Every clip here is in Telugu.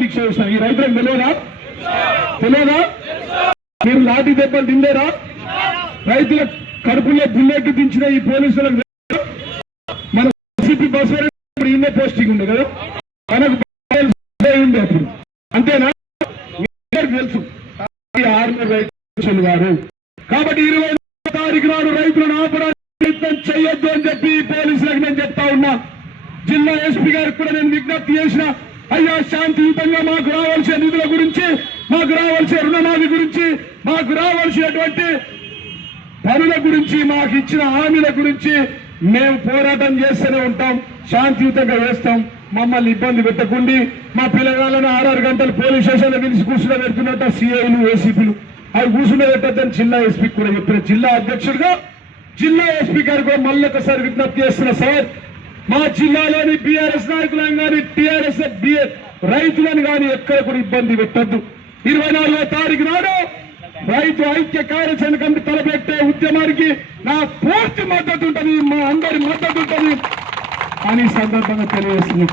దీక్ష చేస్తాం. ఈ రైతులకు తెలియదా? మీరు లాఠీ దెబ్బలు తిందేరా? రైతుల కడుపులో బుల్లెట్ దించిన ఈ పోలీసులకు మన సిపి బస్ ఈయన పోస్టింగ్ ఉంది కదా, మనకు ఉంది అప్పుడు, అంతేనా? తెలుసు ఆర్మీ రైతులు గారు. కాబట్టి 20వ తారీఖు నాడు రైతులను ఆపడానికి ప్రయత్నం చేయొద్దు అని చెప్పి పోలీసులకు నేను చెప్తా ఉన్నా. జిల్లా ఎస్పీ గారికి కూడా నేను విజ్ఞప్తి చేసిన, అయ్యా శాంతియుతంగా మాకు రావాల్సిన నిధుల గురించి, మాకు రావాల్సిన రుణమాఫీ గురించి, మాకు రావాల్సినటువంటి పనుల గురించి, మాకు ఇచ్చిన హామీల గురించి మేము పోరాటం చేస్తూనే ఉంటాం, శాంతియుతంగా చేస్తాం. మమ్మల్ని ఇబ్బంది పెట్టకుండా మా పిల్లగాళ్ళను 6 గంటలు పోలీస్ స్టేషన్లో పిలిచి కూర్చుని పెడుతున్నట్టు సిఐలు ఏసీపీలు అవి కూర్చుని పెట్టద్దని జిల్లా ఎస్పీకి కూడా చెప్పిన. జిల్లా అధ్యక్షుడిగా జిల్లా ఎస్పీ గారికి కూడా మళ్ళీ ఒకసారి విజ్ఞప్తి చేస్తున్న, సార్ మా జిల్లాలోని బీఆర్ఎస్ నాయకులను కానీ టీఆర్ఎస్ రైతులను కానీ ఎక్కడ కూడా ఇబ్బంది పెట్టద్దు. 24వ తారీఖు నాడు రైతు ఐక్య కార్యాచరణ కమిటీ తలపెట్టే ఉద్యమానికి నా పూర్తి మద్దతు ఉంటుంది, మా అందరి మద్దతు ఉంటుంది అని సందర్భంగా తెలియజేస్తుంది.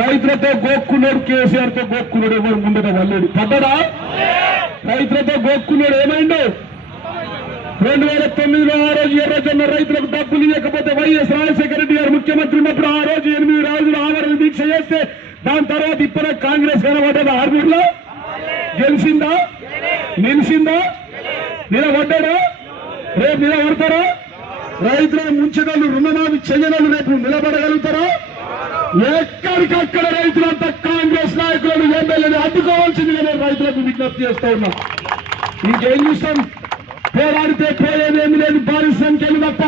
రైతులతో గోక్కున్నాడు కేసీఆర్ తో గోక్కున్నాడు, ఎవరు ముందట వల్లేడు పడ్డడా? రైతులతో గోక్కున్నాడు ఏమైందో? 2009లో ఆ రోజు ఎర్రజొన్న రైతులకు డబ్బులు ఇవ్వకపోతే వైఎస్ రాజశేఖర రెడ్డి గారు ముఖ్యమంత్రి ఉన్నప్పుడు ఆ రోజు 8 రోజులు ఆమరణ దీక్ష చేస్తే దాని తర్వాత ఇప్పుడే కాంగ్రెస్ కనబడ్డదా? ఆర్మూర్లో గెలిచిందా? నిలిచిందా? నిలబడ్డాడా? రేపు నిలబడతారా? రైతులను ముంచగలు రుణమాఫీ చెయ్యగలు రేపు నిలబడగలుగుతారా? ఎక్కడికక్కడ రైతులంతా కాంగ్రెస్ నాయకులను ఎమ్మెల్యేలు అడ్డుకోవాల్సిందిగా నేను రైతులకు విజ్ఞప్తి చేస్తా ఉన్నా. ఇంకేం చూస్తాం? పోరాడితే పోయేదేమి లేదు, భారీ సంఖ్యలు తప్ప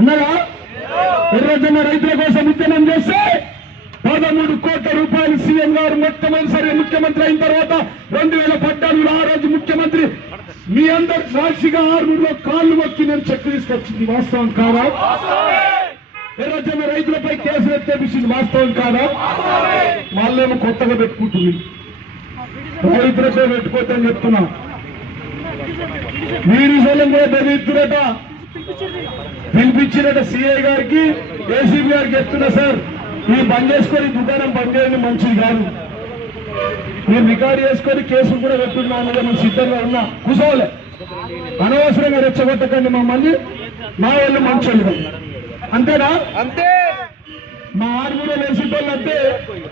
ఉన్నారా? ఎర్రజొన్న రైతుల కోసం ఉద్యమం చేస్తే 13 కోట్ల రూపాయలు సీఎం గారు మొట్టమొదటిసారి ముఖ్యమంత్రి అయిన తర్వాత 2014లో ఆ రోజు ముఖ్యమంత్రి మీ అందరు సాక్షిగా ఆర్మూర్లో కాళ్ళు మొక్కి నేను చెక్ తీసుకొచ్చింది, వాస్తవం కాదా? ఎర్రజొన్న రైతులపై కేసులు ఎత్తేపించింది, వాస్తవం కాదా? వాళ్ళేమో కొత్తగా పెట్టుకుంటుంది, రైతులతో పెట్టుకోవద్దని చెప్తున్నా. వీరిజోలం కూడా బెదిరిస్తున్నట, పిలిపించినట సిఐ గారికి ఏసీబీ గారికి చెప్తున్నా, సార్ ఈ బంద్ చేసుకొని దుకాణం బంద్ చేయండి, మంచిది కాదు. మీరు రికార్డు చేసుకొని కేసులు కూడా పెట్టుకున్నా అన్నది మనం సిద్ధంగా ఉన్నా, కూర్చోలే. అనవసరంగా రెచ్చగొట్టకండి మమ్మల్ని, మా వాళ్ళు మంచోళ్ళు అంతేనా? అంతే. మా ఆర్మీలో వేసేటోళ్ళు అంటే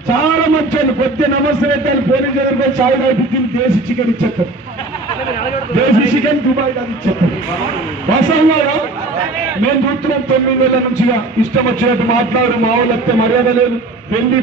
చాలా మంచోళ్ళు, కొద్ది నమస్తే పెట్టాలి, పోలీసు దగ్గర చావు నడిపించింది, దేశీ చికెన్ ఇచ్చేస్తారు, దేశీ చికెన్ దుబాయ్ అది ఇచ్చేస్తారు. వాస్తవంగా మేము చూస్తున్నాం 9 నెలల నుంచిగా ఇష్టం వచ్చినట్టు మాట్లాడు, మా వాళ్ళు వస్తే మర్యాద లేదు, పెళ్లి